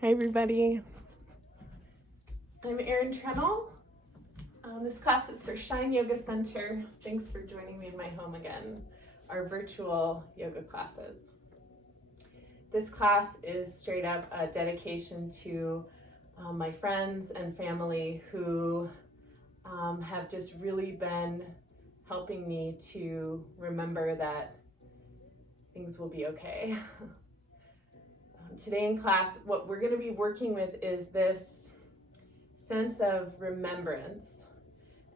Hi everybody, I'm Erin Trennell. This class is for Shine Yoga Center. Thanks for joining me in my home again, our virtual yoga classes. This class is straight up a dedication to my friends and family who have just really been helping me to remember that things will be okay. Today in class, what we're going to be working with is this sense of remembrance,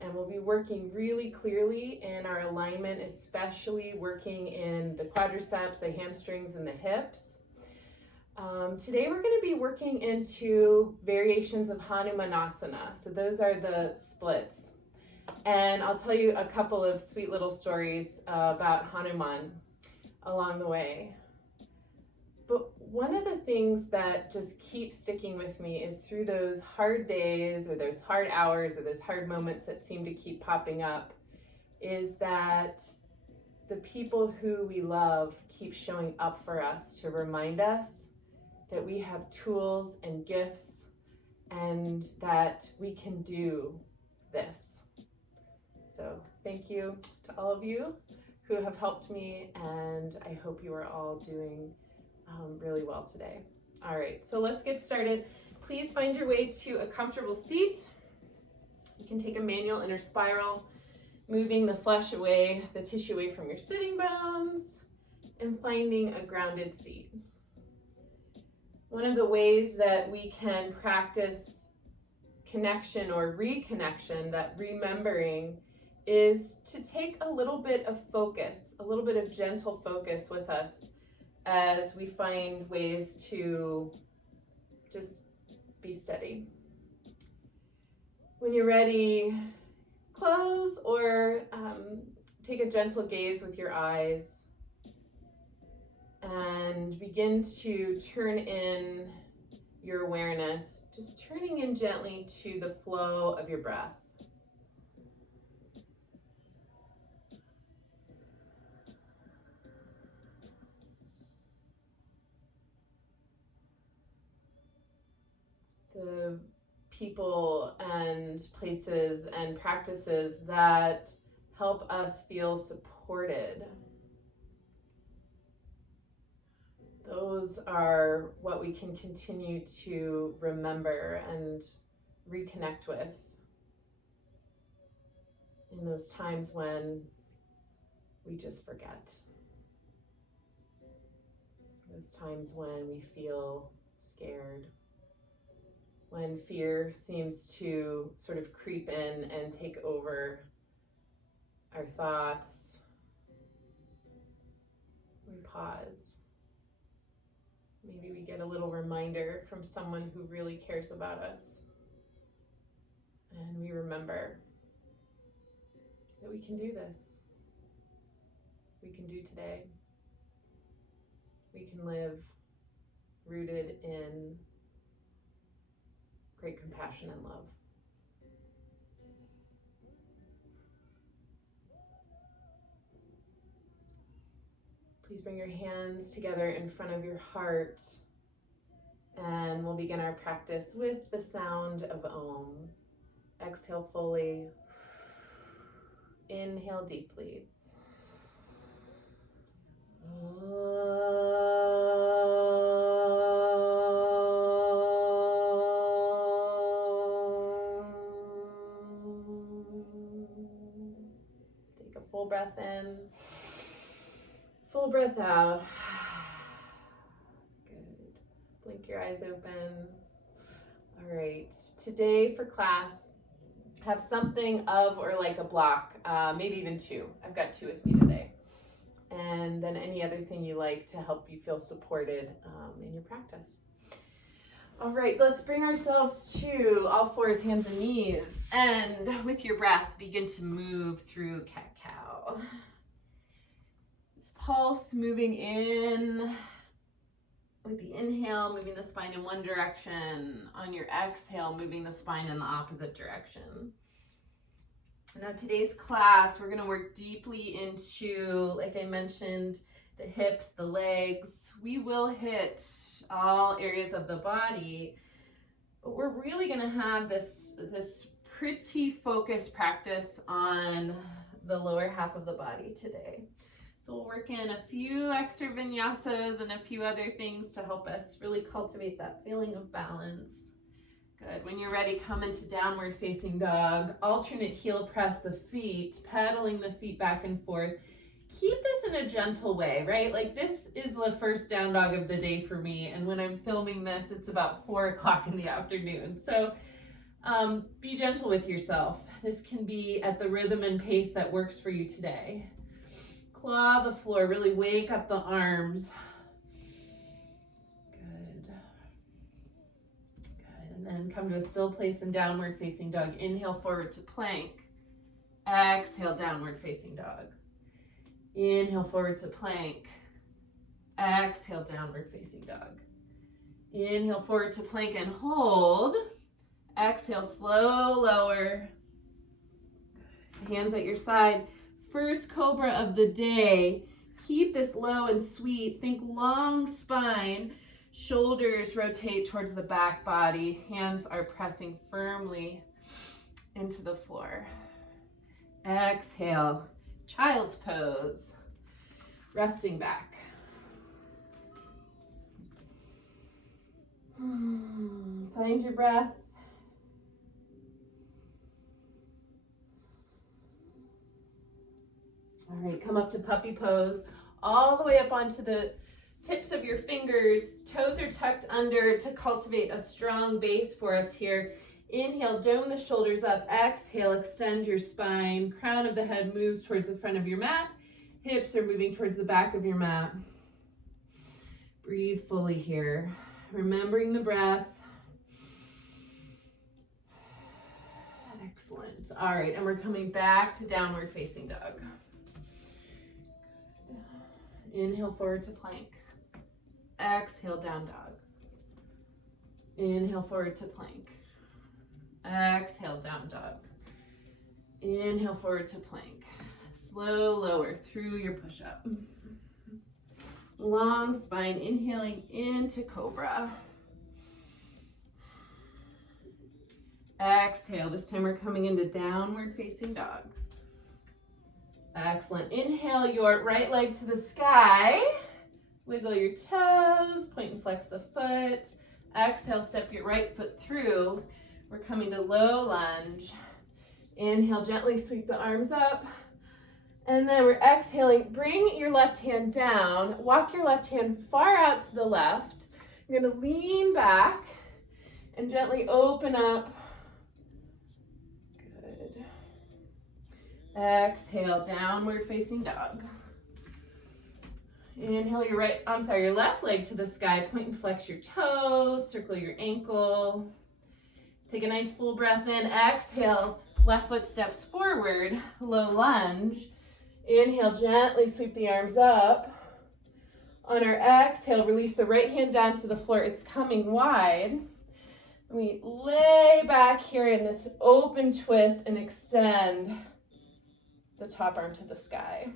and we'll be working really clearly in our alignment, especially working in the quadriceps, the hamstrings, and the hips. Today we're going to be working into variations of Hanumanasana, so those are the splits, and I'll tell you a couple of sweet little stories about Hanuman along the way. But one of the things that just keeps sticking with me is through those hard days or those hard hours or those hard moments that seem to keep popping up, is that the people who we love keep showing up for us to remind us that we have tools and gifts and that we can do this. So thank you to all of you who have helped me, and I hope you are all doing really well today. All right, so let's get started. Please find your way to a comfortable seat. You can take a manual inner spiral, moving the flesh away, the tissue away from your sitting bones, and finding a grounded seat. One of the ways that we can practice connection or reconnection, that remembering, is to take a little bit of focus, a little bit of gentle focus with us as we find ways to just be steady. When you're ready, close or take a gentle gaze with your eyes and begin to turn in your awareness, just turning in gently to the flow of your breath. The people and places and practices that help us feel supported, those are what we can continue to remember and reconnect with in those times when we just forget. Those times when we feel scared, when fear seems to sort of creep in and take over our thoughts. We pause. Maybe we get a little reminder from someone who really cares about us. And we remember that we can do this. We can do today. We can live rooted in great compassion and love. Please bring your hands together in front of your heart, and we'll begin our practice with the sound of Om. Exhale fully. Inhale deeply. Take a full breath in, full breath out. Good. Blink your eyes open. All right, today for class, have something of or like a block, maybe even two. I've got two with me today. And then any other thing you like to help you feel supported in your practice. All right, let's bring ourselves to all fours, hands and knees. And with your breath, begin to move through cat-cow. This pulse moving in with the inhale, moving the spine in one direction. On your exhale, moving the spine in the opposite direction. Now today's class, we're going to work deeply into, like I mentioned, the hips, the legs. We will hit all areas of the body, but we're really gonna have this pretty focused practice on the lower half of the body today. So we'll work in a few extra vinyasas and a few other things to help us really cultivate that feeling of balance. Good. When you're ready, come into downward facing dog. Alternate heel press the feet, pedaling the feet back and forth. Keep this in a gentle way, right? Like this is the first down dog of the day for me. And when I'm filming this, it's about 4 o'clock in the afternoon. So be gentle with yourself. This can be at the rhythm and pace that works for you today. Claw the floor, really wake up the arms. And then come to a still place in downward facing dog. Inhale forward to plank. Exhale, downward facing dog. Inhale forward to plank. Exhale, downward facing dog. Inhale forward to plank and hold. Exhale, slow lower. Hands at your side. First cobra of the day. Keep this low and sweet. Think long spine. Shoulders rotate towards the back body. Hands are pressing firmly into the floor. Exhale, child's pose. Resting back. Find your breath. All right, come up to puppy pose. All the way up onto the tips of your fingers, toes are tucked under to cultivate a strong base for us here. Inhale, dome the shoulders up. Exhale, extend your spine. Crown of the head moves towards the front of your mat. Hips are moving towards the back of your mat. Breathe fully here. Remembering the breath. Excellent. All right, and we're coming back to downward facing dog. Inhale forward to plank. Exhale, down dog. Inhale forward to plank. Exhale, down dog. Inhale forward to plank. Slow lower through your push-up. Long spine, inhaling into cobra. Exhale, this time we're coming into downward facing dog. Excellent. Inhale your right leg to the sky. Wiggle your toes, point and flex the foot. Exhale, step your right foot through. We're coming to low lunge. Inhale, gently sweep the arms up. And then we're exhaling. Bring your left hand down. Walk your left hand far out to the left. You're going to lean back and gently open up. Good. Exhale, downward facing dog. Inhale your left leg to the sky. Point and flex your toes. Circle your ankle. Take a nice full breath in. Exhale, left foot steps forward. Low lunge. Inhale, gently sweep the arms up. On our exhale, release the right hand down to the floor. It's coming wide. We lay back here in this open twist and extend the top arm to the sky.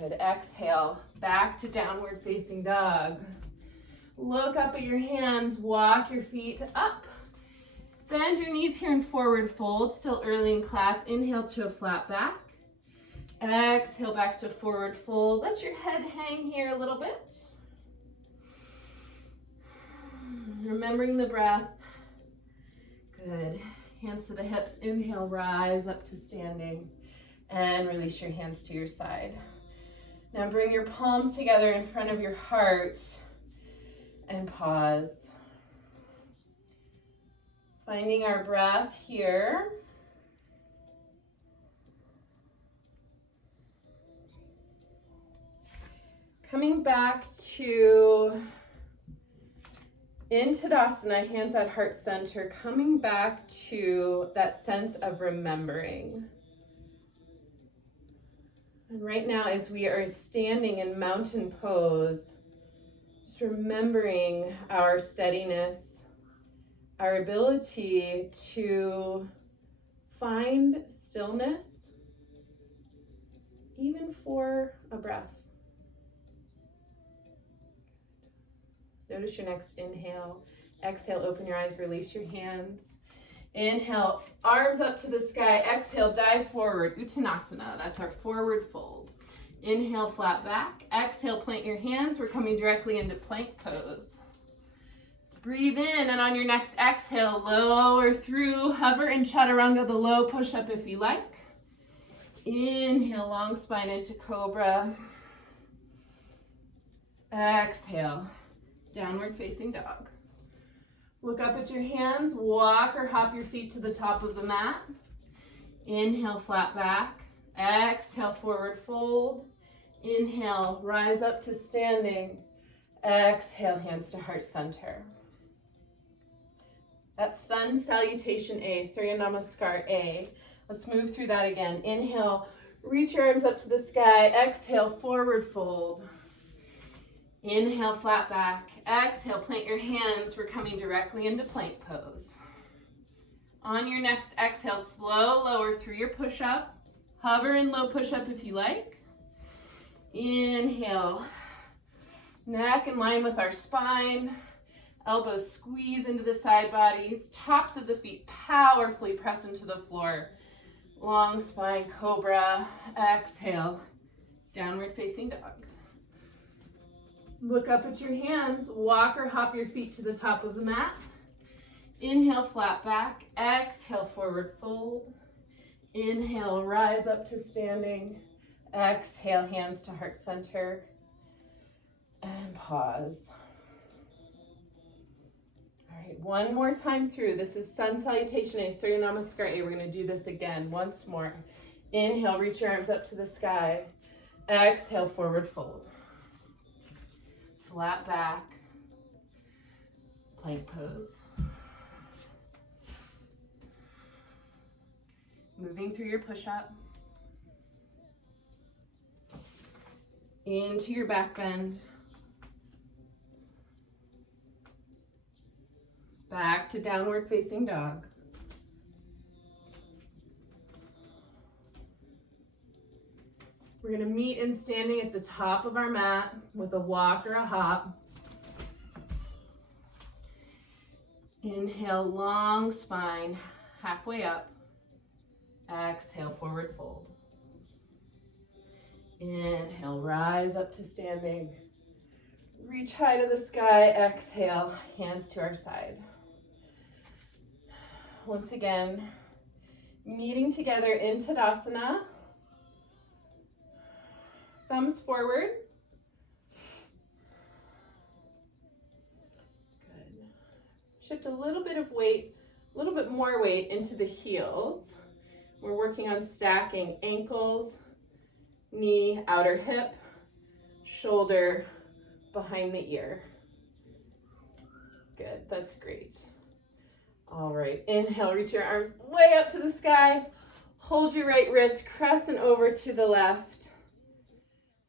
Good. Exhale, back to downward facing dog. Look up at your hands, walk your feet up. Bend your knees here in forward fold, still early in class. Inhale to a flat back. Exhale back to forward fold. Let your head hang here a little bit. Remembering the breath. Good. Hands to the hips. Inhale, rise up to standing. And release your hands to your side. Now bring your palms together in front of your heart and pause. Finding our breath here. Coming back to in Tadasana, hands at heart center, coming back to that sense of remembering. And right now, as we are standing in mountain pose, just remembering our steadiness, our ability to find stillness even for a breath. Notice your next inhale. Exhale, open your eyes, release your hands. Inhale, arms up to the sky. Exhale, dive forward, Uttanasana. That's our forward fold. Inhale, flat back. Exhale, plant your hands. We're coming directly into plank pose. Breathe in, and on your next exhale, lower through. Hover in Chaturanga, the low push-up if you like. Inhale, long spine into cobra. Exhale, downward facing dog. Look up at your hands, walk or hop your feet to the top of the mat. Inhale, flat back. Exhale, forward fold. Inhale, rise up to standing. Exhale, hands to heart center. That's Sun Salutation A, Surya Namaskar A. Let's move through that again. Inhale, reach your arms up to the sky. Exhale, forward fold. Inhale, flat back. Exhale, plant your hands. We're coming directly into plank pose. On your next exhale, slow lower through your push-up. Hover in low push-up if you like. Inhale, neck in line with our spine. Elbows squeeze into the side bodies. Tops of the feet powerfully press into the floor. Long spine, cobra. Exhale, downward facing dog. Look up at your hands. Walk or hop your feet to the top of the mat. Inhale, flat back. Exhale, forward fold. Inhale, rise up to standing. Exhale, hands to heart center. And pause. All right, one more time through. This is Sun Salutation A, Surya Namaskar A. We're going to do this again once more. Inhale, reach your arms up to the sky. Exhale, forward fold. Flat back. Plank pose. Moving through your push-up. Into your back bend. Back to downward facing dog. We're going to meet in standing at the top of our mat with a walk or a hop. Inhale, long spine, halfway up. Exhale, forward fold. Inhale, rise up to standing. Reach high to the sky. Exhale, hands to our side. Once again, meeting together in Tadasana. Thumbs forward. Good. Shift a little bit of weight, a little bit more weight into the heels. We're working on stacking ankles, knee, outer hip, shoulder, behind the ear. Good, that's great. All right, inhale, reach your arms way up to the sky. Hold your right wrist, crescent over to the left.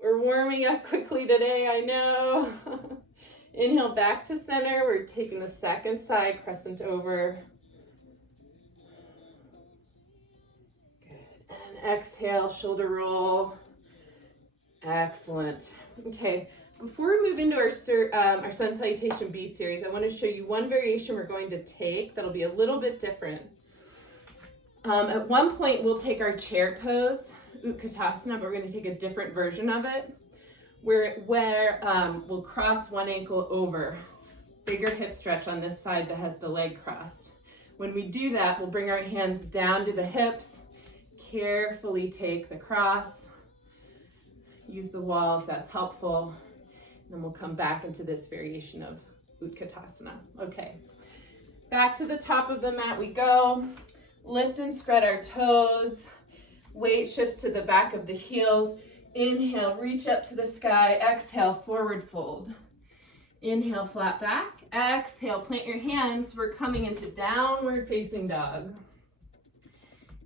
We're warming up quickly today, I know. Inhale, back to center. We're taking the second side, crescent over. Good, and exhale, shoulder roll. Excellent. Okay, before we move into our Sun Salutation B series, I want to show you one variation we're going to take that'll be a little bit different. At one point, we'll take our chair pose, Utkatasana, but we're going to take a different version of it, where we'll cross one ankle over. Bigger hip stretch on this side that has the leg crossed. When we do that, we'll bring our hands down to the hips, carefully take the cross, use the wall if that's helpful, and then we'll come back into this variation of Utkatasana. Okay, back to the top of the mat we go. Lift and spread our toes. Weight shifts to the back of the heels. Inhale, reach up to the sky. Exhale, forward fold. Inhale, flat back. Exhale, plant your hands. We're coming into downward facing dog.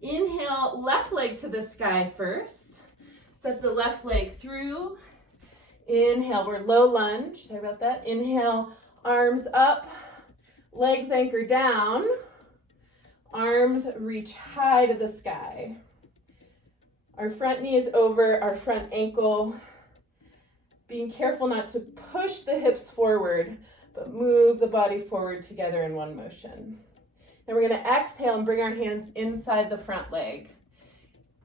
Inhale, left leg to the sky first. Step the left leg through. Inhale, we're low lunge. Sorry about that. Inhale, arms up. Legs anchor down. Arms reach high to the sky. Our front knee is over our front ankle. Being careful not to push the hips forward, but move the body forward together in one motion. Then we're going to exhale and bring our hands inside the front leg.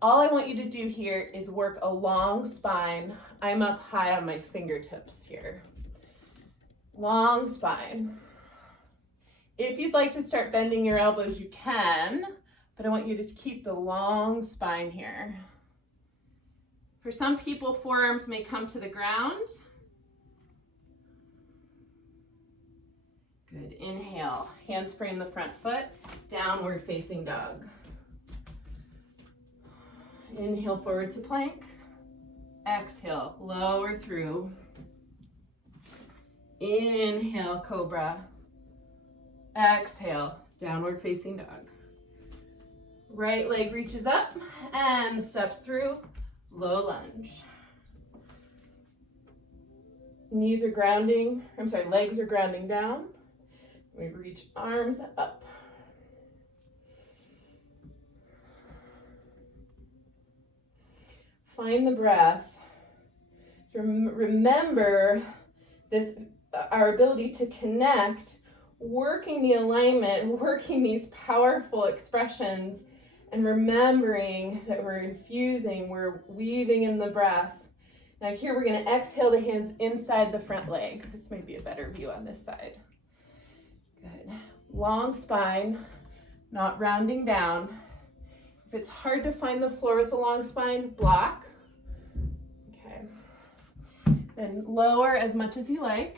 All I want you to do here is work a long spine. I'm up high on my fingertips here. Long spine. If you'd like to start bending your elbows, you can, but I want you to keep the long spine here. For some people, forearms may come to the ground. Good, inhale, hands frame the front foot, downward facing dog. Inhale, forward to plank. Exhale, lower through. Inhale, cobra. Exhale, downward facing dog. Right leg reaches up and steps through, low lunge. Legs are grounding down. We reach arms up. Find the breath. Remember this, our ability to connect, working the alignment, working these powerful expressions, and remembering that we're infusing, we're weaving in the breath. Now here we're going to exhale the hands inside the front leg. This may be a better view on this side. Good. Long spine, not rounding down. If it's hard to find the floor with a long spine, block. Okay. Then lower as much as you like.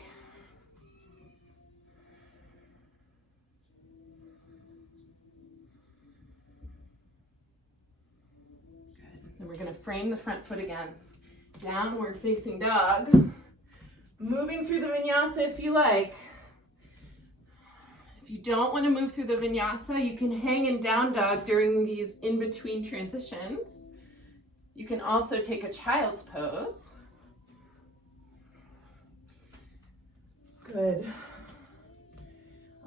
Good. Then we're going to frame the front foot again. Downward facing dog. Moving through the vinyasa if you like. If you don't want to move through the vinyasa, you can hang in down dog during these in-between transitions. You can also take a child's pose. Good.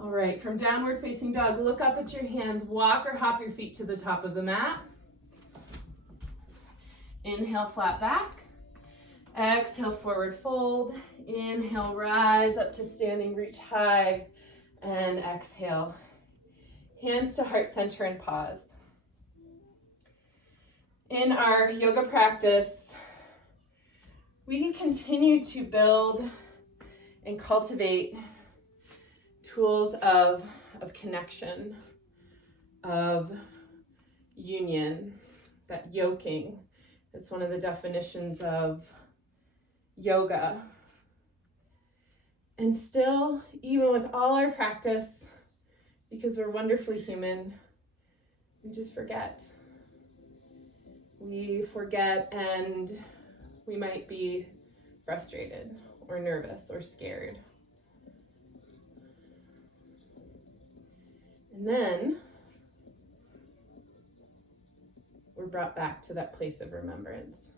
All right, from downward facing dog, look up at your hands, walk or hop your feet to the top of the mat. Inhale, flat back. Exhale, forward fold. Inhale, rise up to standing, reach high. And exhale. Hands to heart center and pause. In our yoga practice, we can continue to build and cultivate tools of connection, of union, that yoking. It's one of the definitions of yoga. And still, even with all our practice, because we're wonderfully human, we just forget. We forget, and we might be frustrated or nervous or scared. And then we're brought back to that place of remembrance,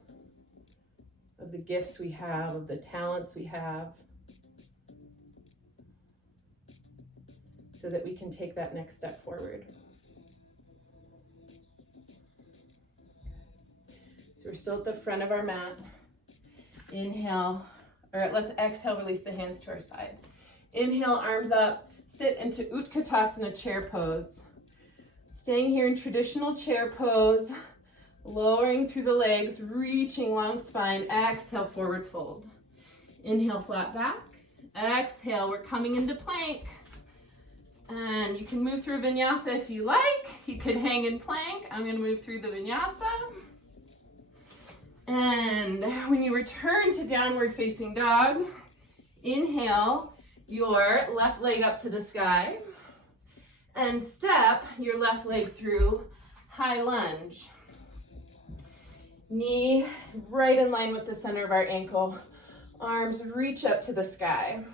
of the gifts we have, of the talents we have, so that we can take that next step forward. So we're still at the front of our mat. Inhale, or let's exhale, release the hands to our side. Inhale, arms up, sit into Utkatasana chair pose. Staying here in traditional chair pose, lowering through the legs, reaching long spine. Exhale, forward fold. Inhale, flat back. Exhale, we're coming into plank. And you can move through a vinyasa if you like. You could hang in plank. I'm going to move through the vinyasa. And when you return to downward facing dog, inhale your left leg up to the sky and step your left leg through high lunge. Knee right in line with the center of our ankle. Arms reach up to the sky.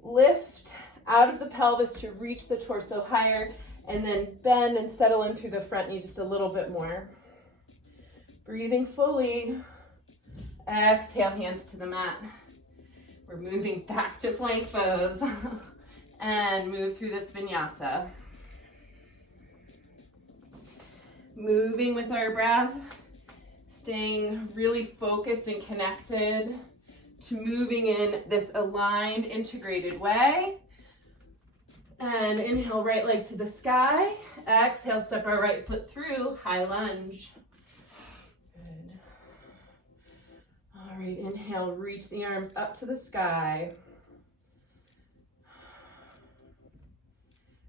Lift out of the pelvis to reach the torso higher, and then bend and settle in through the front knee just a little bit more. Breathing fully. Exhale, hands to the mat. We're moving back to plank pose and move through this vinyasa. Moving with our breath, staying really focused and connected to moving in this aligned, integrated way. And inhale, right leg to the sky. Exhale, step our right foot through, high lunge. Good. All right, inhale, reach the arms up to the sky.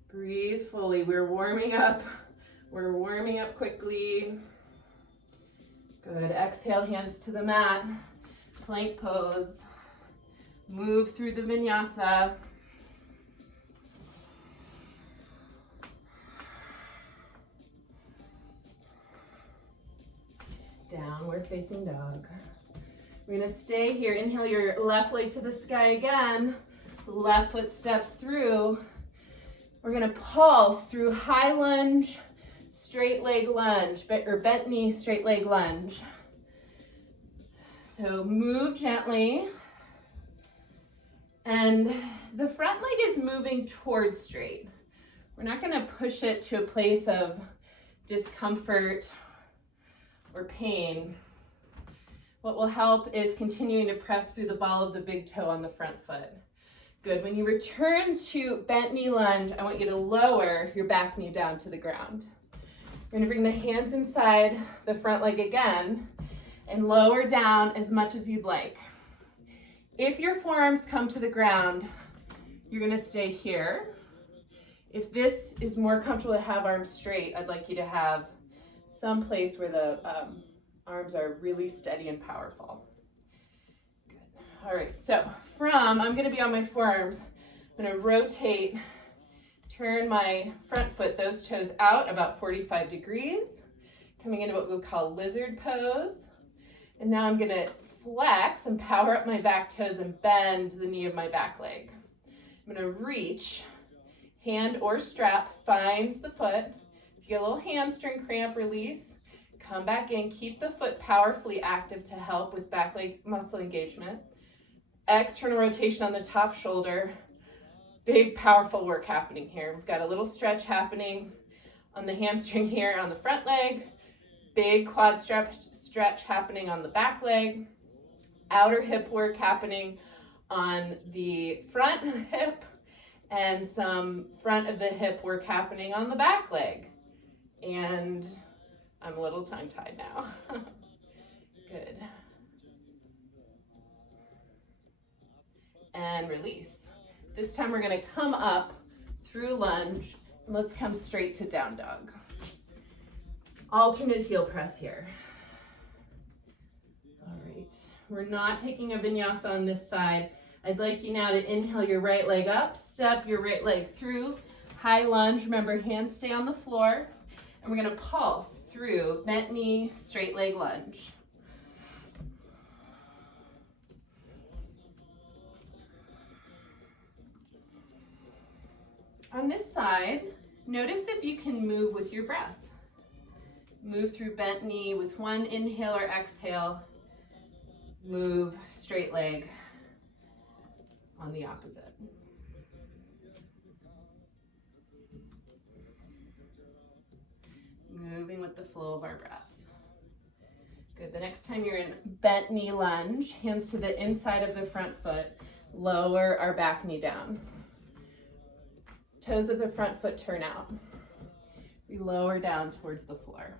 Breathe fully. We're warming up. We're warming up quickly. Good. Exhale, hands to the mat. Plank pose. Move through the vinyasa. Downward facing dog. We're gonna stay here. Inhale your left leg to the sky again. Left foot steps through. We're gonna pulse through high lunge, straight leg lunge, or bent knee, straight leg lunge. So move gently. And the front leg is moving towards straight. We're not gonna push it to a place of discomfort or pain. What will help is continuing to press through the ball of the big toe on the front foot. Good. When you return to bent knee lunge, I want you to lower your back knee down to the ground. You're gonna bring the hands inside the front leg again and lower down as much as you'd like. If your forearms come to the ground, you're gonna stay here. If this is more comfortable to have arms straight, I'd like you to have some place where the arms are really steady and powerful. Good. All right, so I'm gonna be on my forearms. I'm gonna rotate, turn my front foot, those toes out about 45 degrees, coming into what we'll call lizard pose. And now I'm gonna flex and power up my back toes and bend the knee of my back leg. I'm gonna reach, hand or strap finds the foot. If you get a little hamstring cramp, release. Come back in, keep the foot powerfully active to help with back leg muscle engagement. External rotation on the top shoulder. Big, powerful work happening here. We've got a little stretch happening on the hamstring here on the front leg. Big quad stretch happening on the back leg. Outer hip work happening on the front hip. And some front of the hip work happening on the back leg. And I'm a little tongue-tied now. Good. And release. This time we're gonna come up through lunge, and let's come straight to down dog. Alternate heel press here. All right, we're not taking a vinyasa on this side. I'd like you now to inhale your right leg up, step your right leg through, high lunge, remember hands stay on the floor. And we're gonna pulse through bent knee, straight leg lunge. On this side, notice if you can move with your breath. Move through bent knee with one inhale or exhale. Move straight leg on the opposite. Moving with the flow of our breath. Good. The next time you're in bent knee lunge, hands to the inside of the front foot, lower our back knee down. Toes of the front foot turn out. We lower down towards the floor.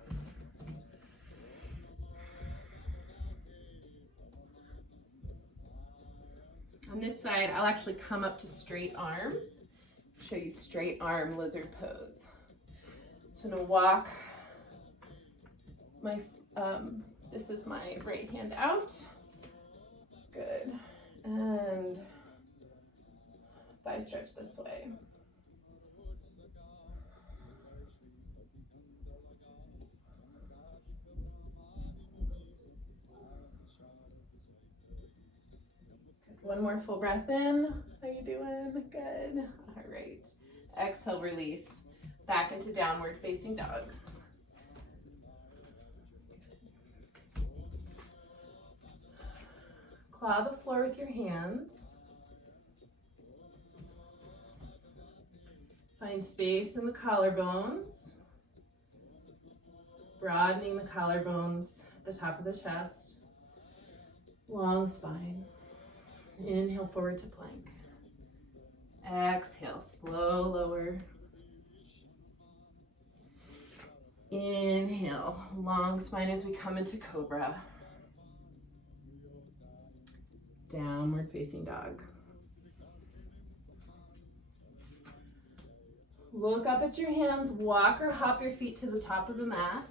On this side, I'll actually come up to straight arms, show you straight arm lizard pose. So I'm gonna walk this is my right hand out. Good. And thigh stretch this way. One more full breath in. How you doing? Good. All right. Exhale, release. Back into downward facing dog. Claw the floor with your hands. Find space in the collarbones. broadening the collarbones at the top of the chest. Long spine. Inhale forward to plank. Exhale, slow lower. Inhale, long spine as we come into cobra. Downward facing dog. Look up at your hands, walk or hop your feet to the top of the mat.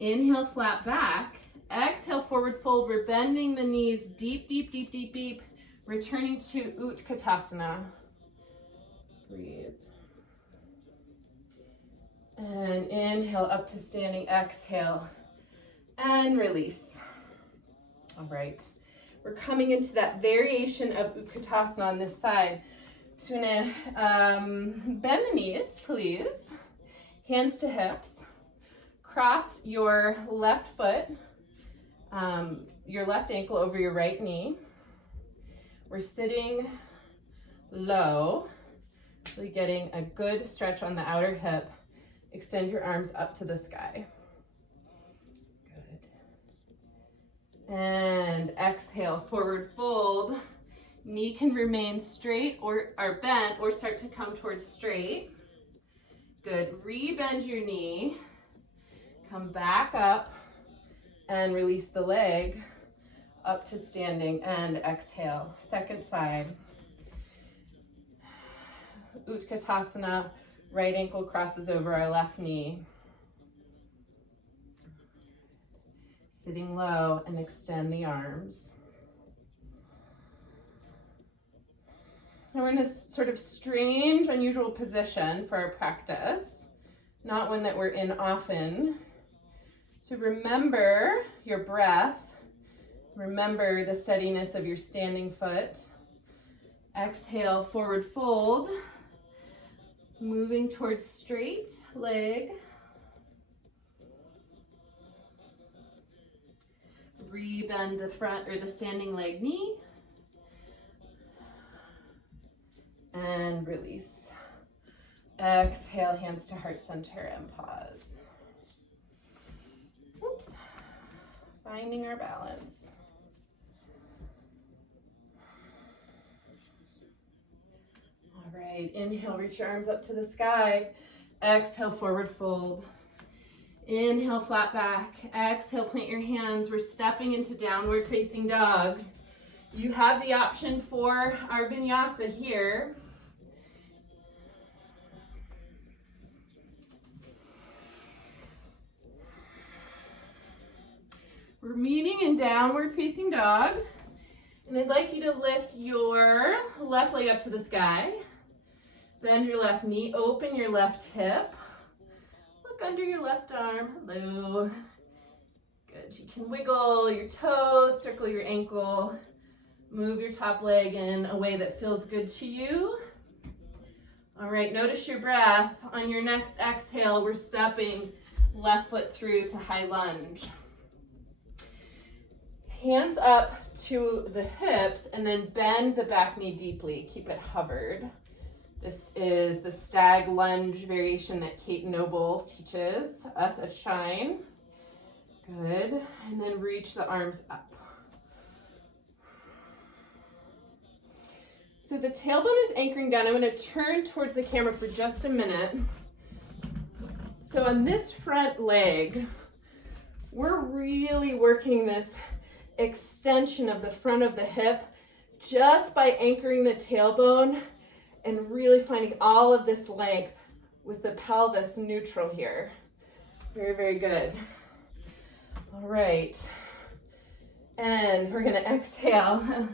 Inhale, flat back. Exhale, forward fold. We're bending the knees deep, deep, deep, deep, deep. Returning to Utkatasana. Breathe. And inhale up to standing, exhale, and release. All right, we're coming into that variation of Utkatasana on this side. So we're gonna bend the knees, please. Hands to hips. Cross your left foot, your left ankle over your right knee. We're sitting low, really getting a good stretch on the outer hip. Extend your arms up to the sky. Good. And exhale, forward fold. Knee can remain straight or bent or start to come towards straight. Good. Rebend your knee. Come back up and release the leg up to standing and exhale. Second side. Utkatasana. Right ankle crosses over our left knee. Sitting low and extend the arms. Now we're in this sort of strange, unusual position for our practice, not one that we're in often. So remember your breath. Remember the steadiness of your standing foot. Exhale, forward fold. Moving towards straight leg. Rebend the front or the standing leg knee. And release. Exhale, hands to heart center and pause. Oops. Finding our balance. All right, inhale, reach your arms up to the sky. Exhale, forward fold. Inhale, flat back. Exhale, plant your hands. We're stepping into downward facing dog. You have the option for our vinyasa here. We're meeting in downward facing dog. And I'd like you to lift your left leg up to the sky. Bend your left knee, open your left hip. Look under your left arm, hello. Good, you can wiggle your toes, circle your ankle, move your top leg in a way that feels good to you. All right, notice your breath. On your next exhale, we're stepping left foot through to high lunge. Hands up to the hips and then bend the back knee deeply. Keep it hovered. This is the stag lunge variation that Kate Noble teaches us at Shine. Good. And then reach the arms up. So the tailbone is anchoring down. I'm going to turn towards the camera for just a minute. So on this front leg, we're really working this extension of the front of the hip just by anchoring the tailbone and really finding all of this length with the pelvis neutral here. Very, very good. All right. And we're gonna exhale.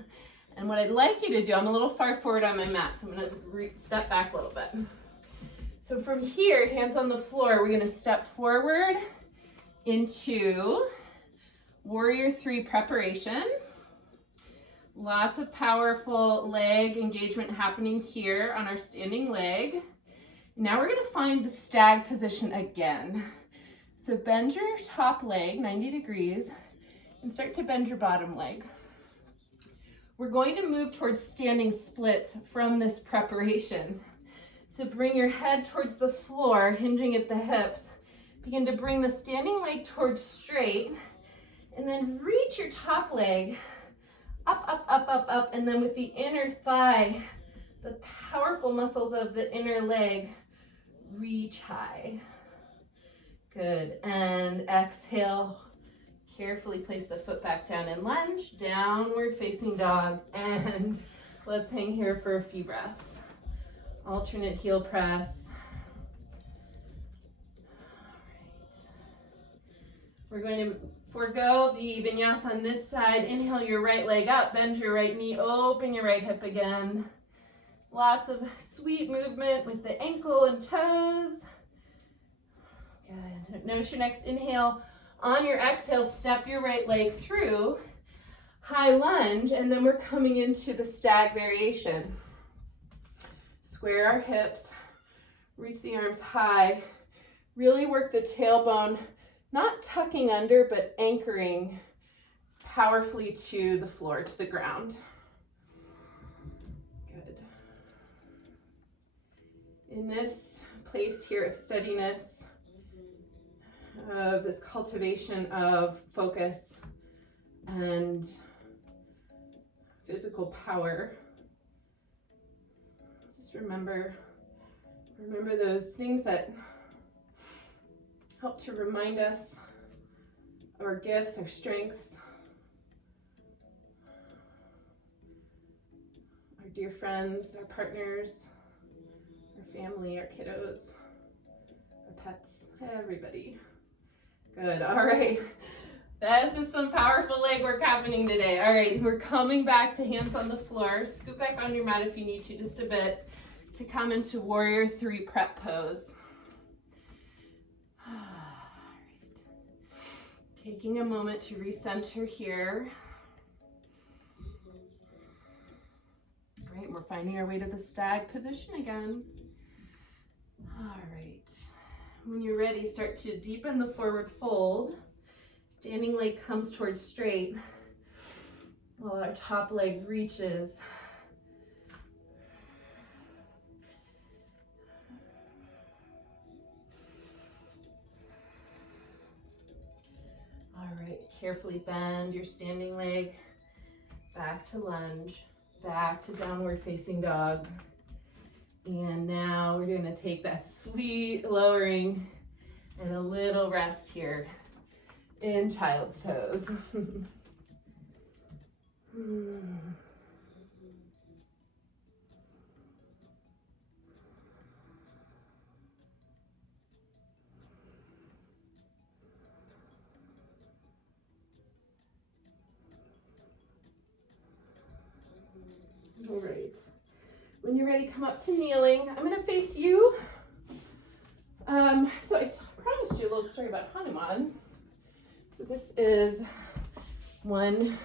And what I'd like you to do, I'm a little far forward on my mat, so I'm gonna step back a little bit. So from here, hands on the floor, we're gonna step forward into Warrior 3 preparation. Lots of powerful leg engagement happening here on our standing leg. Now we're gonna find the stag position again. So bend your top leg 90 degrees and start to bend your bottom leg. We're going to move towards standing splits from this preparation. So bring your head towards the floor, hinging at the hips. Begin to bring the standing leg towards straight, and then reach your top leg up, up, up, up, up, and then with the inner thigh, the powerful muscles of the inner leg, reach high. Good, and exhale. Carefully place the foot back down and lunge, downward facing dog, and let's hang here for a few breaths. Alternate heel press. All right. We're going to forego the vinyasa on this side. Inhale your right leg up, bend your right knee, open your right hip again. Lots of sweet movement with the ankle and toes. Good. Notice your next inhale. On your exhale, step your right leg through, high lunge, and then we're coming into the stag variation. Square our hips, reach the arms high, really work the tailbone, not tucking under, but anchoring powerfully to the floor, to the ground. Good. In this place here of steadiness, of this cultivation of focus and physical power, just remember those things that help to remind us of our gifts, our strengths, our dear friends, our partners, our family, our kiddos, our pets, everybody. Good, all right. This is some powerful leg work happening today. All right, we're coming back to hands on the floor. Scoot back on your mat if you need to, just a bit, to come into warrior 3 prep pose. All right. Taking a moment to recenter here. All right, we're finding our way to the stag position again. All right. When you're ready, start to deepen the forward fold. Standing leg comes towards straight while our top leg reaches. All right, carefully bend your standing leg back to lunge, back to downward facing dog. And now we're gonna take that sweet lowering and a little rest here in child's pose. All right. When you're ready, come up to kneeling. I'm going to face you. So I promised you a little story about Hanuman. So this is one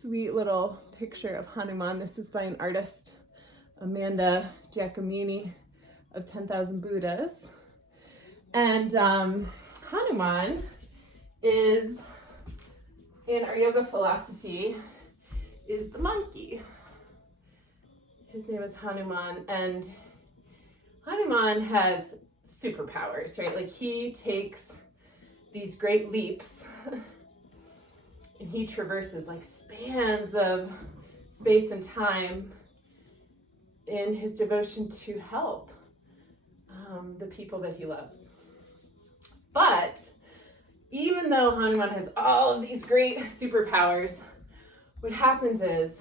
sweet little picture of Hanuman. This is by an artist, Amanda Giacomini of 10,000 Buddhas. And Hanuman is, in our yoga philosophy, is the monkey. His name is Hanuman, and Hanuman has superpowers, right? Like, he takes these great leaps and he traverses like spans of space and time in his devotion to help the people that he loves. But even though Hanuman has all of these great superpowers, what happens is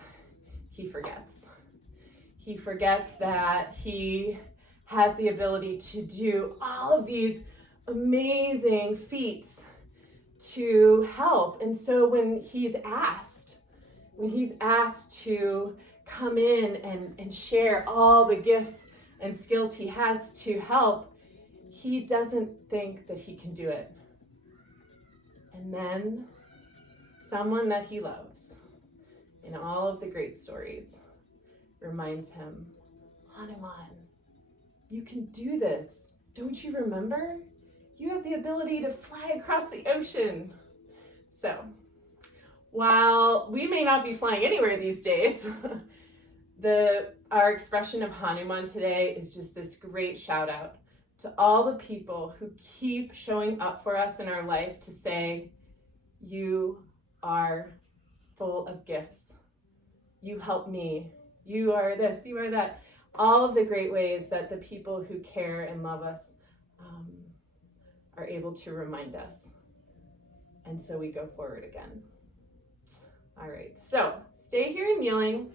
he forgets. He forgets that he has the ability to do all of these amazing feats to help. And so when he's asked to come in and share all the gifts and skills he has to help, he doesn't think that he can do it. And then someone that he loves in all of the great stories reminds him, Hanuman, you can do this. Don't you remember? You have the ability to fly across the ocean. So, while we may not be flying anywhere these days, our expression of Hanuman today is just this great shout out to all the people who keep showing up for us in our life to say, you are full of gifts. You help me. You are this, you are that. All of the great ways that the people who care and love us are able to remind us. And so we go forward again. All right, so stay here and kneeling,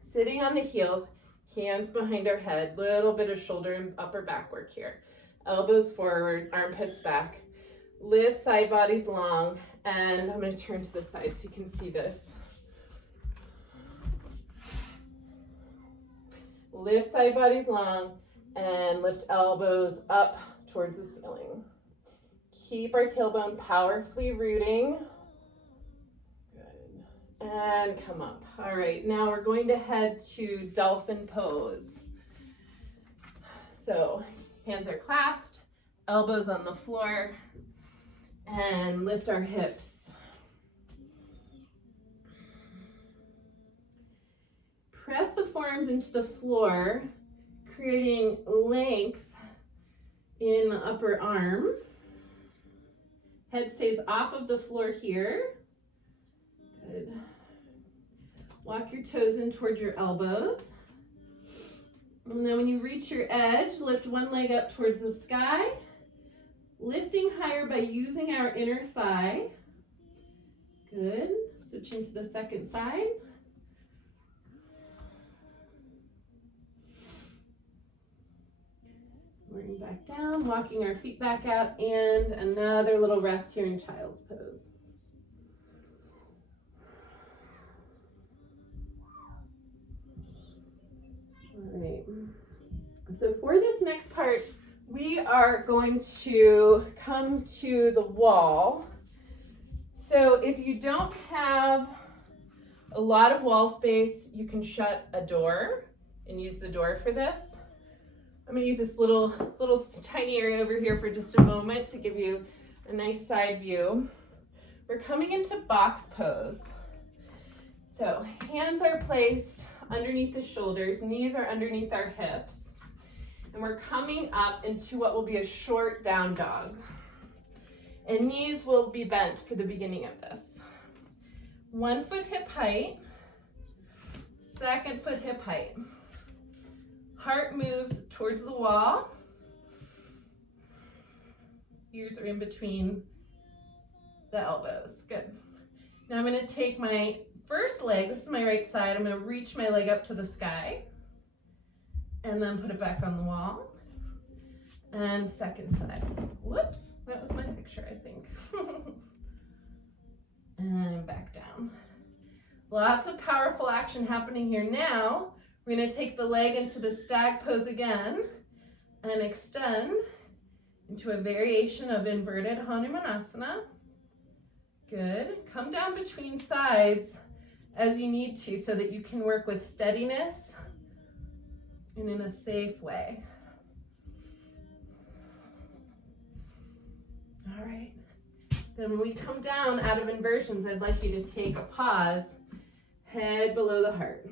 sitting on the heels, hands behind our head, little bit of shoulder and upper back work here. Elbows forward, armpits back. Lift side bodies long, and I'm going to turn to the side so you can see this. Lift side bodies long and lift elbows up towards the ceiling. Keep our tailbone powerfully rooting. Good. And come up. All right, now we're going to head to dolphin pose. So hands are clasped, elbows on the floor, and lift our hips. Press the forearms into the floor, creating length in the upper arm. Head stays off of the floor here. Good. Walk your toes in towards your elbows. And then when you reach your edge, lift one leg up towards the sky, lifting higher by using our inner thigh. Good. Switching to the second side. Bring back down, walking our feet back out, and another little rest here in child's pose. All right. So for this next part, we are going to come to the wall. So if you don't have a lot of wall space, you can shut a door and use the door for this. I'm going to use this little tiny area over here for just a moment to give you a nice side view. We're coming into box pose. So hands are placed underneath the shoulders, knees are underneath our hips, and we're coming up into what will be a short down dog. And knees will be bent for the beginning of this. 1 foot hip height, 2nd foot hip height. Heart moves towards the wall. Ears are in between the elbows. Good. Now I'm going to take my first leg, this is my right side, I'm going to reach my leg up to the sky and then put it back on the wall. And second side. Whoops, that was my picture, I think. And back down. Lots of powerful action happening here now. We're going to take the leg into the stag pose again and extend into a variation of inverted Hanumanasana. Good. Come down between sides as you need to so that you can work with steadiness and in a safe way. All right. Then when we come down out of inversions, I'd like you to take a pause, head below the heart.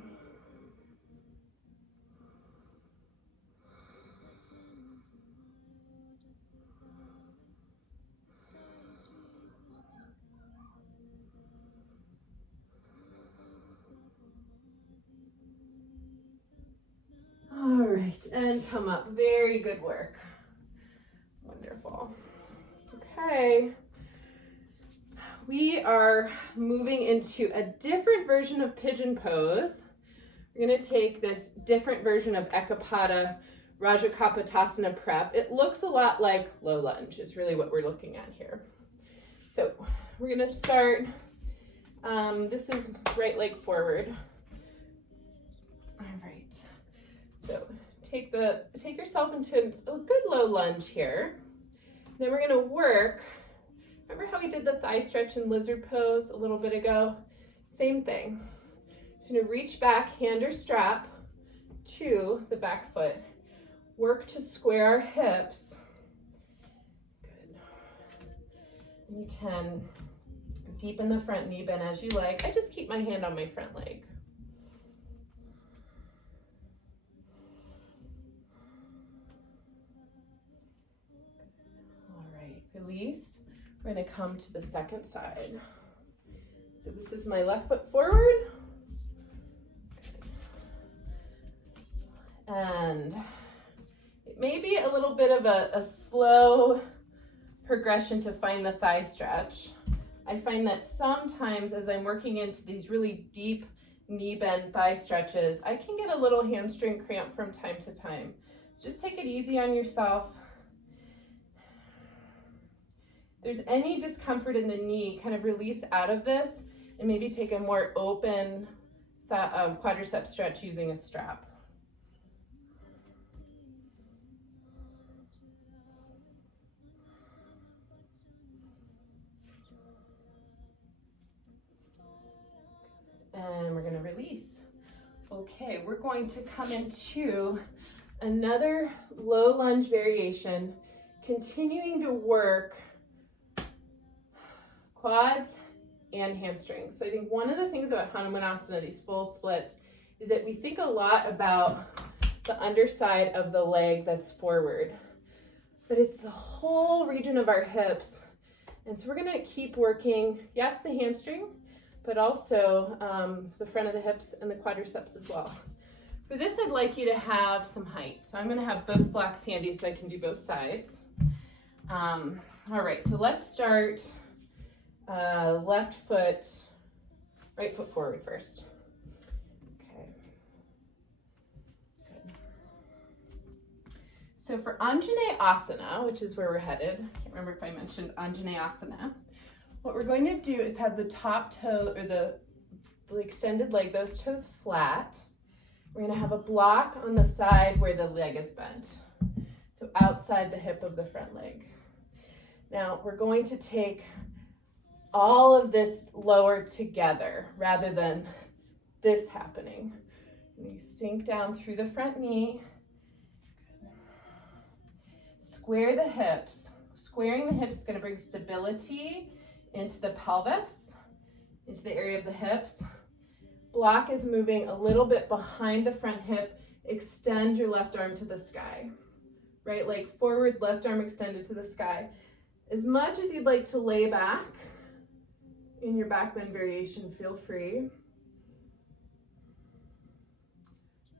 All right, and come up. Very good work. Wonderful. Okay. We are moving into a different version of pigeon pose. We're going to take this different version of Ekapada Rajakapotasana prep. It looks a lot like low lunge is really what we're looking at here. So we're going to start, this is right leg forward. All right. So take yourself into a good low lunge here. Then we're going to work. Remember how we did the thigh stretch in lizard pose a little bit ago? Same thing. So you're going to reach back, hand or strap to the back foot. Work to square our hips. Good. And you can deepen the front knee bend as you like. I just keep my hand on my front leg. release. We're gonna come to the second side. So this is my left foot forward. And it may be a little bit of a slow progression to find the thigh stretch. I find that sometimes as I'm working into these really deep knee bend thigh stretches, I can get a little hamstring cramp from time to time. So just take it easy on yourself. If there's any discomfort in the knee, kind of release out of this and maybe take a more open quadricep stretch using a strap. And we're gonna release. Okay, we're going to come into another low lunge variation, continuing to work quads and hamstrings. So I think one of the things about Hanumanasana, these full splits, is that we think a lot about the underside of the leg that's forward, but it's the whole region of our hips. And so we're gonna keep working, yes, the hamstring, but also the front of the hips and the quadriceps as well. For this, I'd like you to have some height. So I'm gonna have both blocks handy so I can do both sides. All right, so let's start right foot forward first. Okay. Good. So for Anjaneyasana, which is where we're headed, I can't remember if I mentioned Anjaneyasana. What we're going to do is have the top toe or the extended leg, those toes flat. We're going to have a block on the side where the leg is bent. So outside the hip of the front leg. Now we're going to take all of this lower together rather than this happening. We sink down through the front knee. Square the hips. Squaring the hips is going to bring stability into the pelvis, into the area of the hips. Block is moving a little bit behind the front hip. Extend your left arm to the sky. Right leg forward, left arm extended to the sky. As much as you'd like to lay back in your back bend variation, feel free.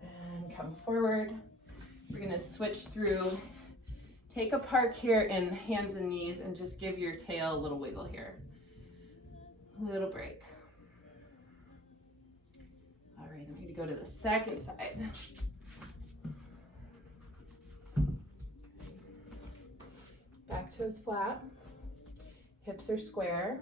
And come forward. We're gonna switch through. Take a park here in hands and knees and just give your tail a little wiggle here. A little break. All right, I'm going to go to the second side. Back toes flat. Hips are square.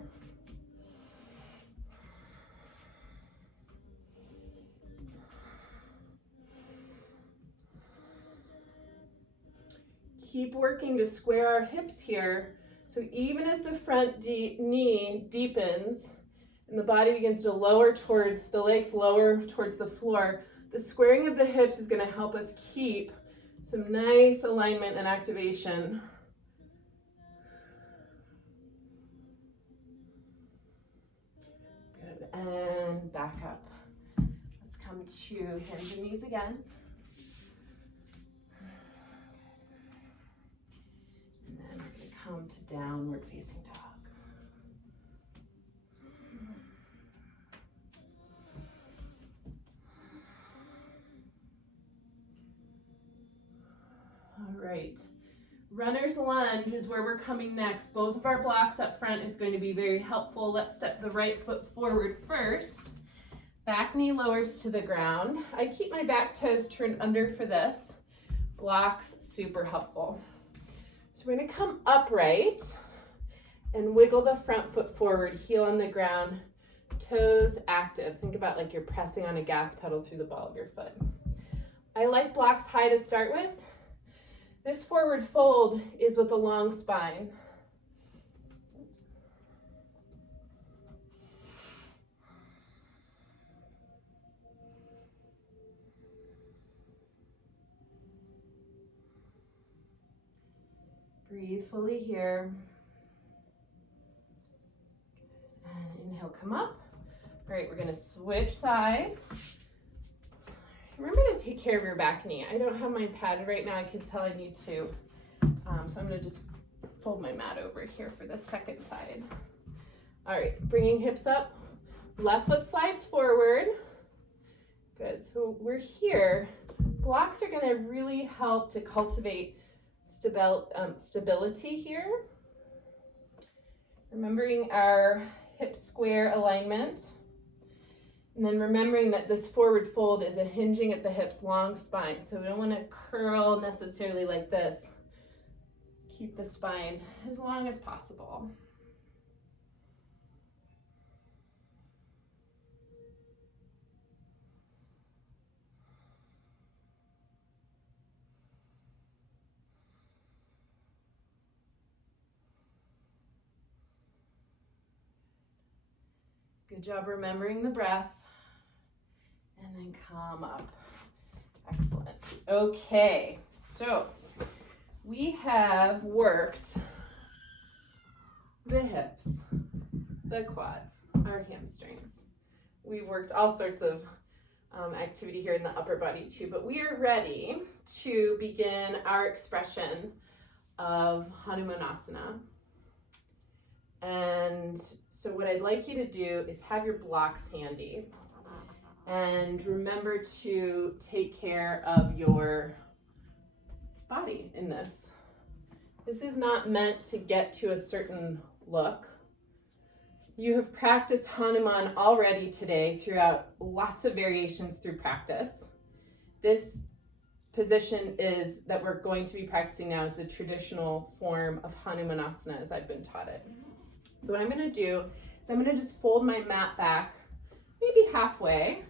Keep working to square our hips here. So even as the front knee deepens and the body begins to lower towards, the legs lower towards the floor, the squaring of the hips is going to help us keep some nice alignment and activation. Good, and back up. Let's come to hands and knees again. Come to downward facing dog. All right, runner's lunge is where we're coming next. Both of our blocks up front is going to be very helpful. Let's step the right foot forward first. Back knee lowers to the ground. I keep my back toes turned under for this. Blocks, super helpful. So we're going to come upright and wiggle the front foot forward, heel on the ground, toes active. Think about like you're pressing on a gas pedal through the ball of your foot. I like blocks high to start with. This forward fold is with a long spine. Breathe fully here. And inhale, come up. All right, we're gonna switch sides. Remember to take care of your back knee. I don't have mine padded right now. I can tell I need to. So I'm gonna just fold my mat over here for the second side. All right, bringing hips up. Left foot slides forward. Good, so we're here. Blocks are gonna really help to cultivate stability here. Remembering our hip square alignment. And then remembering that this forward fold is a hinging at the hips, long spine. So we don't want to curl necessarily like this. Keep the spine as long as possible. Good job remembering the breath. And then come up. Excellent. Okay, so we have worked the hips, the quads, our hamstrings. We've worked all sorts of activity here in the upper body too, but we are ready to begin our expression of Hanumanasana. And so what I'd like you to do is have your blocks handy and remember to take care of your body in this. This is not meant to get to a certain look. You have practiced Hanuman already today throughout lots of variations through practice. This position is that we're going to be practicing now is the traditional form of Hanumanasana as I've been taught it. So what I'm going to do is I'm going to just fold my mat back maybe halfway.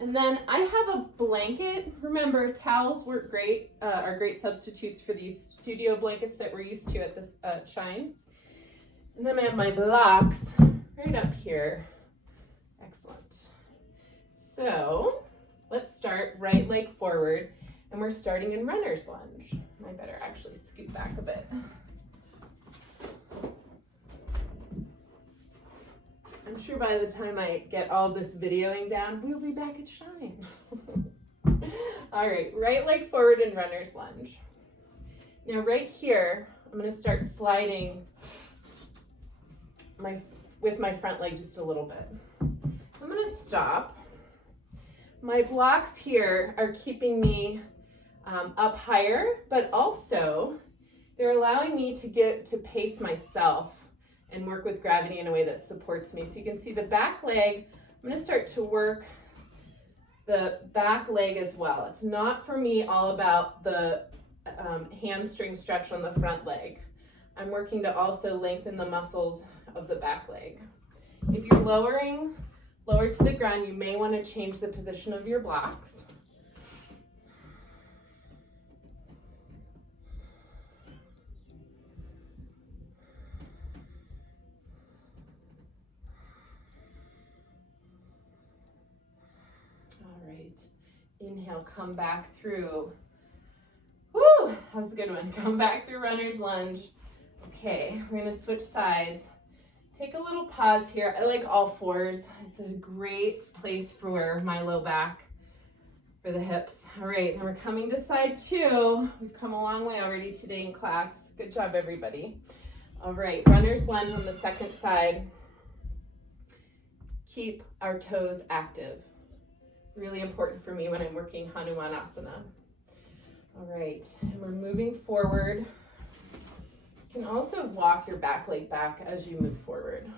And then I have a blanket. Remember, towels work great, are great substitutes for these studio blankets that we're used to at this Shine. And then I have my blocks right up here. Excellent. So let's start right leg forward, and we're starting in runner's lunge. I better actually scoot back a bit. I'm sure by the time I get all this videoing down, we'll be back at Shine. All right, right leg forward in runner's lunge. Now right here, I'm gonna start sliding with my front leg just a little bit. I'm gonna stop. My blocks here are keeping me up higher, but also they're allowing me to pace myself and work with gravity in a way that supports me. So you can see the back leg, I'm gonna start to work the back leg as well. It's not for me all about the hamstring stretch on the front leg. I'm working to also lengthen the muscles of the back leg. If you're lower to the ground, you may wanna change the position of your blocks. Inhale, come back through. Woo, that was a good one. Come back through runner's lunge. Okay, we're gonna switch sides. Take a little pause here. I like all fours. It's a great place for my low back, for the hips. All right, and we're coming to side two. We've come a long way already today in class. Good job, everybody. All right, runner's lunge on the second side. Keep our toes active. Really important for me when I'm working Hanumanasana. All right, and we're moving forward. You can also walk your back leg back as you move forward.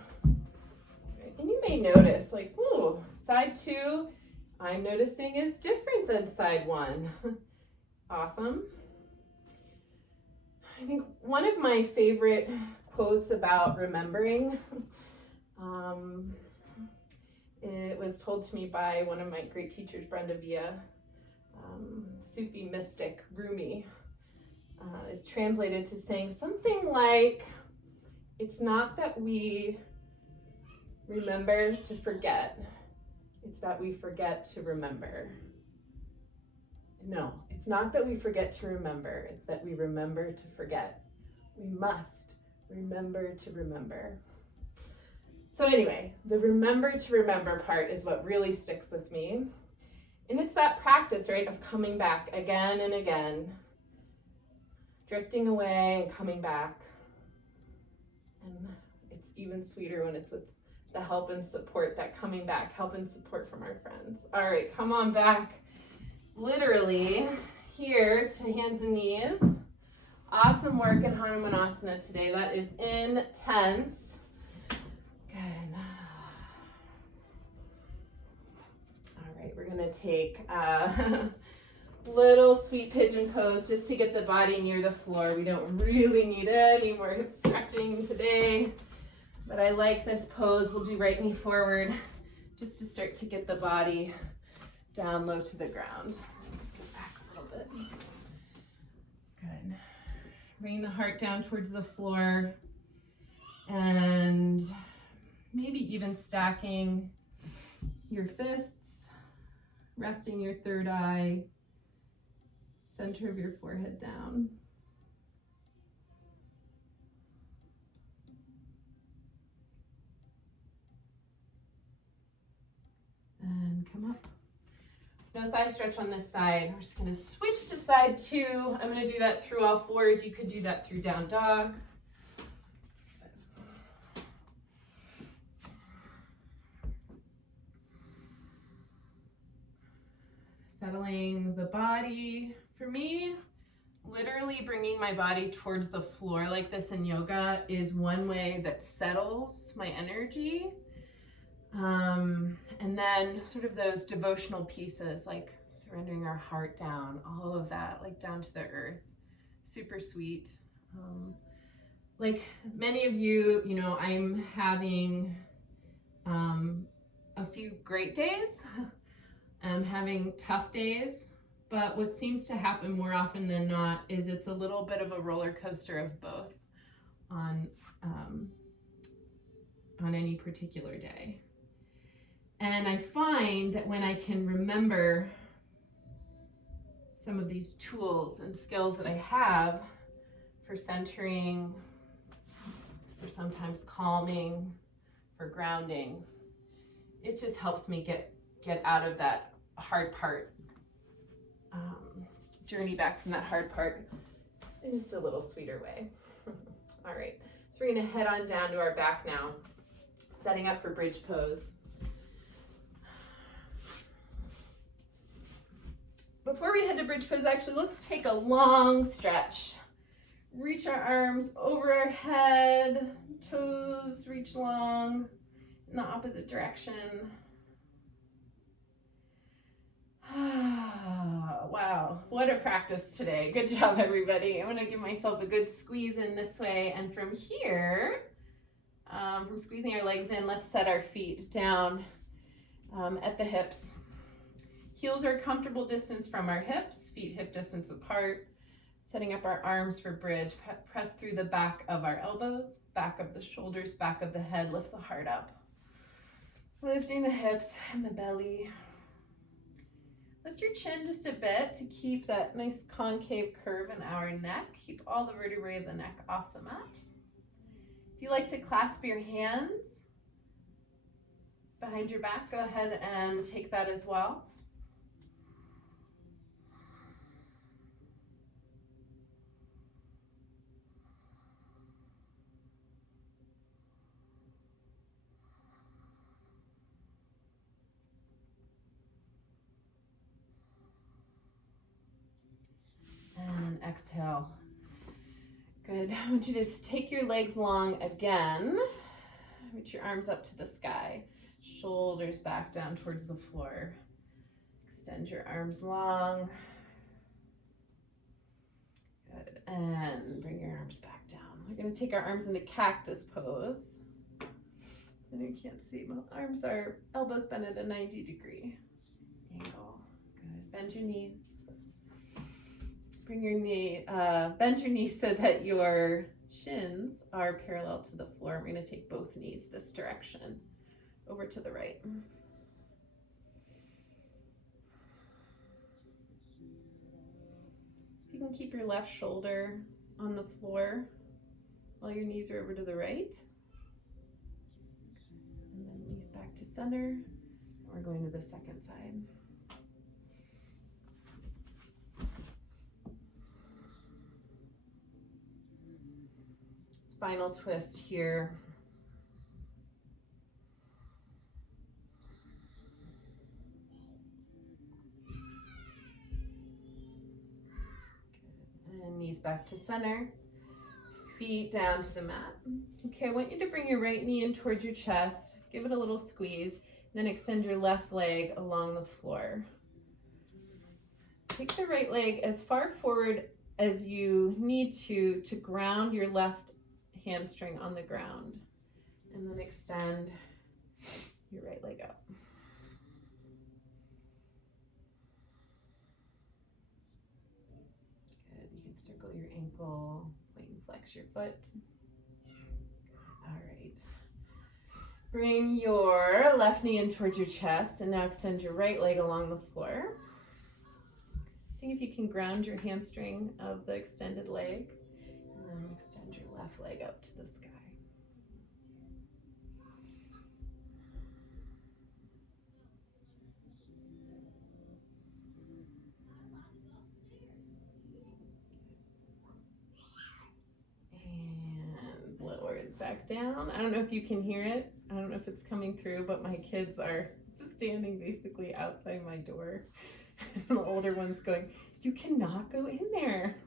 Right. And you may notice, like, ooh, side two, I'm noticing is different than side one. Awesome. I think one of my favorite quotes about remembering, it was told to me by one of my great teachers, Brenda Villa, Sufi mystic Rumi, is translated to saying something like, it's not that we remember to forget, it's that we forget to remember. No, it's not that we forget to remember, it's that we remember to forget. We must remember to remember. So anyway, the remember to remember part is what really sticks with me. And it's that practice, right, of coming back again and again, drifting away and coming back. And it's even sweeter when it's with the help and support, that coming back, help and support from our friends. All right, come on back, literally here to hands and knees. Awesome work in Hanumanasana today. That is intense. Good. All right, we're gonna take a little sweet pigeon pose just to get the body near the floor. We don't really need any more hip stretching today, but I like this pose. We'll do right knee forward just to start to get the body down low to the ground. Let's go back a little bit. Good. Bring the heart down towards the floor and maybe even stacking your fists, resting your third eye, center of your forehead down. And come up. No thigh stretch on this side. We're just gonna switch to side two. I'm gonna do that through all fours. You could do that through down dog. Settling the body. For me, literally bringing my body towards the floor like this in yoga is one way that settles my energy. And then sort of those devotional pieces, like surrendering our heart down, all of that, like down to the earth. Super sweet. Like many of you, you know, I'm having a few great days. I'm having tough days, but what seems to happen more often than not is it's a little bit of a roller coaster of both on any particular day. And I find that when I can remember some of these tools and skills that I have for centering, for sometimes calming, for grounding, it just helps me get out of that hard part, journey back from that hard part in just a little sweeter way. All right, so we're gonna head on down to our back now, setting up for bridge pose. Before we head to bridge pose, actually, let's take a long stretch. Reach our arms over our head, toes reach long in the opposite direction. Wow, what a practice today. Good job, everybody. I'm gonna give myself a good squeeze in this way. And from here, from squeezing our legs in, let's set our feet down at the hips. Heels are a comfortable distance from our hips, feet hip distance apart. Setting up our arms for bridge. Press through the back of our elbows, back of the shoulders, back of the head. Lift the heart up. Lifting the hips and the belly. Lift your chin just a bit to keep that nice concave curve in our neck. Keep all the vertebrae of the neck off the mat. If you like to clasp your hands behind your back, go ahead and take that as well. And exhale. Good. I want you to just take your legs long again. Reach your arms up to the sky. Shoulders back down towards the floor. Extend your arms long. Good. And bring your arms back down. We're going to take our arms into cactus pose. And you can't see, my arms are elbows bent at a 90-degree angle. Good. Bend your knees. Bring your knee, bend your knees so that your shins are parallel to the floor. We're going to take both knees this direction, over to the right. You can keep your left shoulder on the floor while your knees are over to the right. And then knees back to center. And we're going to the second side. spinal twist here. And knees back to center, feet down to the mat. Okay, I want you to bring your right knee in towards your chest, give it a little squeeze, then extend your left leg along the floor. Take the right leg as far forward as you need to ground your left hamstring on the ground. And then extend your right leg up. Good. You can circle your ankle, point and flex your foot. All right. Bring your left knee in towards your chest and now extend your right leg along the floor. See if you can ground your hamstring of the extended leg, and then extend your left leg up to the sky. And lower it back down. I don't know if you can hear it. I don't know if it's coming through, but my kids are standing basically outside my door. And the older one's going, "You cannot go in there."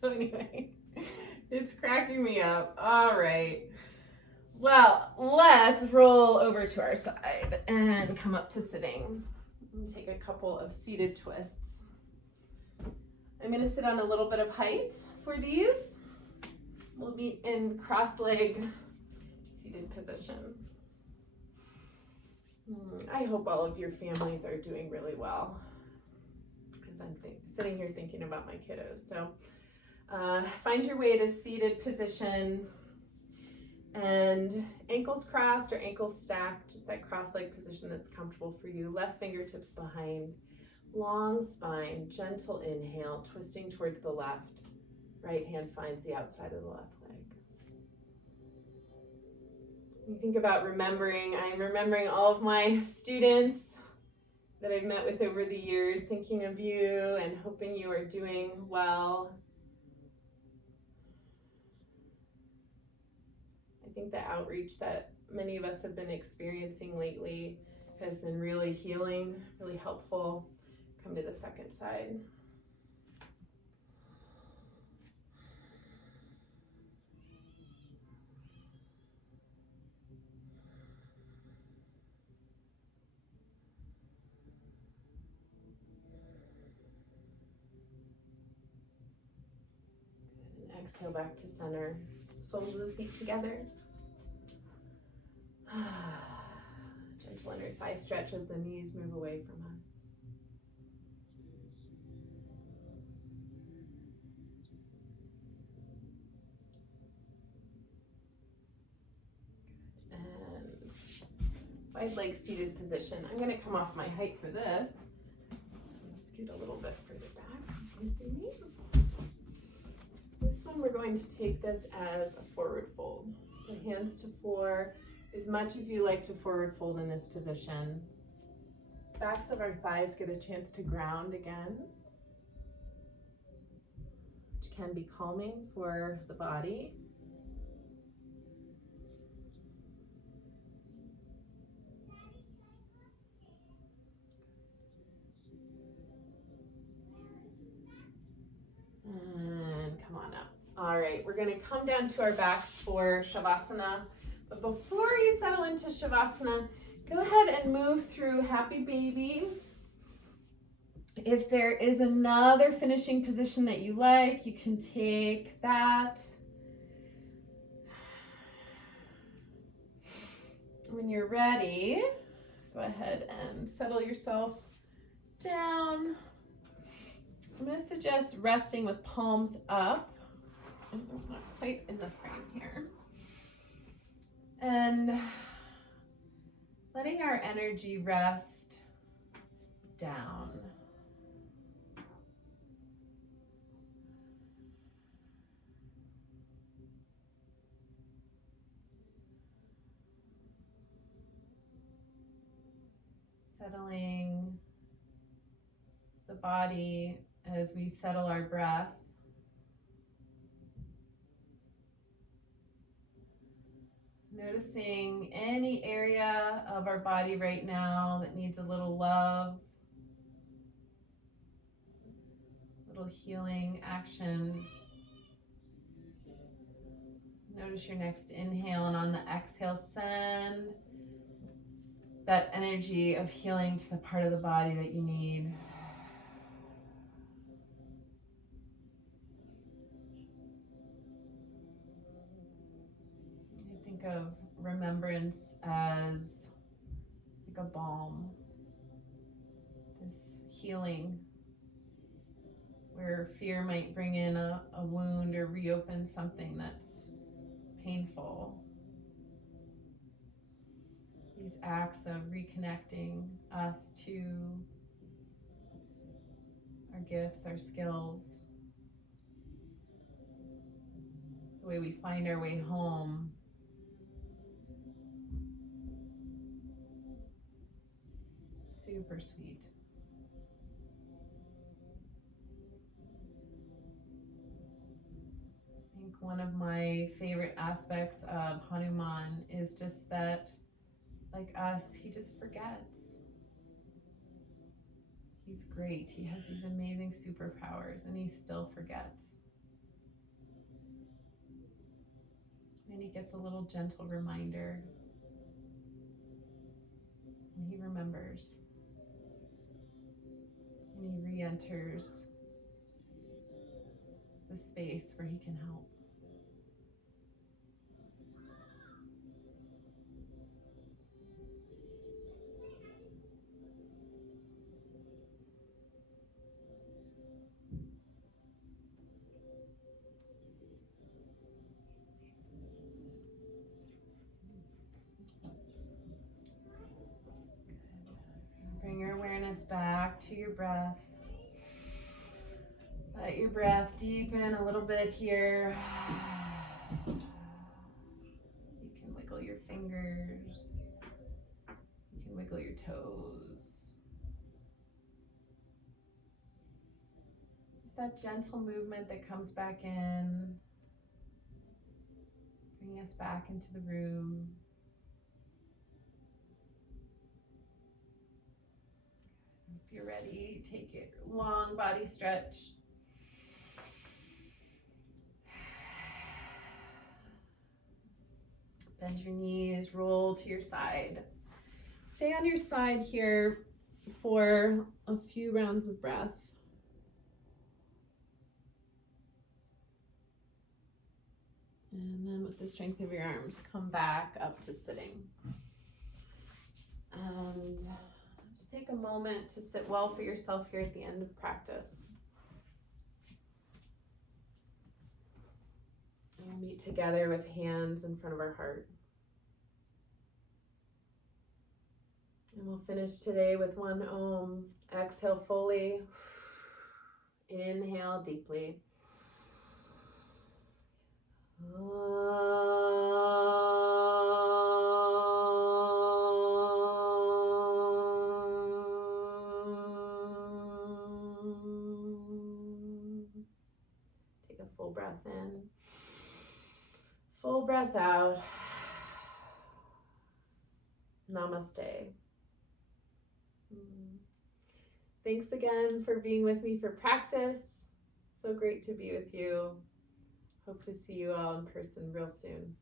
So anyway, it's cracking me up. All right. Well, let's roll over to our side and come up to sitting. And take a couple of seated twists. I'm going to sit on a little bit of height for these. We'll be in cross-leg seated position. I hope all of your families are doing really well, because I'm sitting here thinking about my kiddos. So find your way to seated position and ankles crossed or ankles stacked, just that cross-leg position that's comfortable for you. Left fingertips behind, long spine, gentle inhale, twisting towards the left. Right hand finds the outside of the left leg. You think about remembering, I'm remembering all of my students that I've met with over the years, thinking of you and hoping you are doing well. I think the outreach that many of us have been experiencing lately has been really healing, really helpful. Come to the second side. And exhale back to center. Soles of the feet together. Gentle inner thigh stretch as the knees move away from us. And wide leg seated position. I'm going to come off my height for this. I'm going to scoot a little bit further back so you can see me. This one we're going to take this as a forward fold. So hands to floor. As much as you like to forward fold in this position, backs of our thighs get a chance to ground again, which can be calming for the body. And come on up. All right, we're going to come down to our backs for Shavasana. But before you settle into Shavasana, go ahead and move through Happy Baby. If there is another finishing position that you like, you can take that. When you're ready, go ahead and settle yourself down. I'm going to suggest resting with palms up. I'm not quite in the frame here. And letting our energy rest down. Settling the body as we settle our breath. Noticing any area of our body right now that needs a little love, little healing action. Notice your next inhale, and on the exhale, send that energy of healing to the part of the body that you need. I think of remembrance as like a balm, this healing where fear might bring in a wound or reopen something that's painful. These acts of reconnecting us to our gifts, our skills, the way we find our way home. Super sweet. I think one of my favorite aspects of Hanuman is just that, like us, he just forgets. He's great. He has these amazing superpowers, and he still forgets. And he gets a little gentle reminder, and he remembers, and he re-enters the space where he can help. Bring your awareness back to your breath. Let your breath deepen a little bit here. You can wiggle your fingers. You can wiggle your toes. Just that gentle movement that comes back in. Bring us back into the room. If you're ready, take a long body stretch. Bend your knees, roll to your side. Stay on your side here for a few rounds of breath. And then with the strength of your arms, come back up to sitting. And just take a moment to sit well for yourself here at the end of practice. And we'll meet together with hands in front of our heart. And we'll finish today with one Om. Exhale fully. Inhale deeply. Take a full breath in. Full breath out. Namaste. Thanks again for being with me for practice. So great to be with you. Hope to see you all in person real soon.